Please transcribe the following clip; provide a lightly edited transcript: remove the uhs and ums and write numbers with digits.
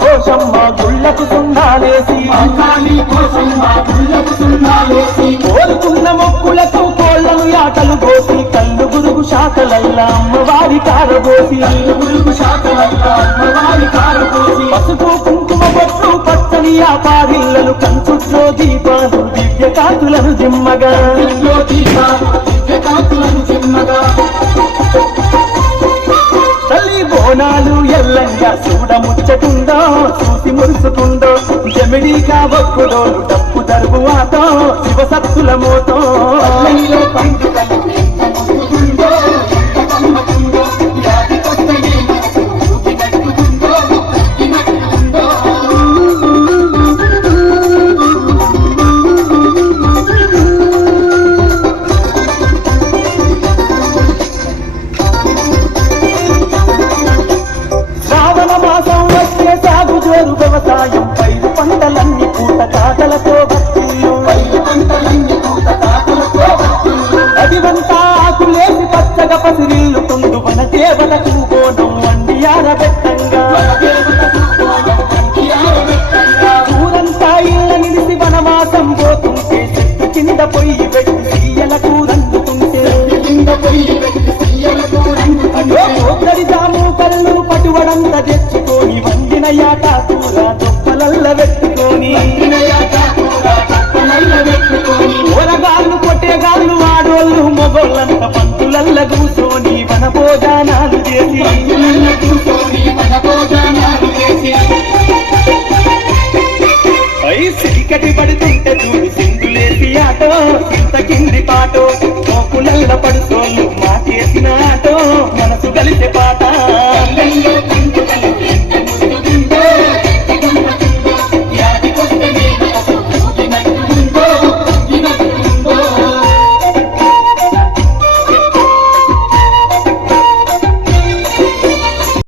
కోసమ్మ గుళ్ళకు సున్నాలేసి కోరుకున్న మొక్కులకు కోళ్లను యాటలు పోసి కళ్ళు గురుగు శాఖలల్లా అమ్మవారి కారబోసి పసుపు కుంకుమ బొట్లు పచ్చని ఆ పారిళ్ళలు కంచుట్లో దీపాలు దివ్య కాంతులను జిమ్మగా తల్లి బోనాలు ఎల్లంగా చూడ ముచ్చటుందో చూసి మురుసుకుందో జమిడిగా ఒక్కుడోలు డప్పు దరుగు ఆతో శివసత్తుల మోతో వ్యవసాయం పైరు పంటలన్నీ పూట కాటలతో అదివంతా ఆకులేసి పచ్చగా పసిరిల్లు తుండు మన దేవతకు బోనం వండి ఆరబెట్టంగా ఊరంతా ఇళ్ళ నిలిసి వనవాసం పోతుంటే చెట్టు కింద పొయ్యి పెట్టి సీయలకు రంగుతుంటే ఒకరి జాము కళ్ళు పటువడంత తెచ్చుకొని వండిన యాట కూర దొప్పలల్ల పెట్టుకొని ఊరగాళ్ళు కొట్టేగాళ్ళు ఆడోళ్ళు మొగోళ్ళంత పంతులల్ల కూర్చొని వన భోజనాలు చేసి సిరికటి పడుతుంటే చూడు సింధులేసి ఆటో ఇంత కింది పాటో కోకులల్ల పడుతోళ్ళు మాకేసిన ఆటో మనసు కలిసే పాట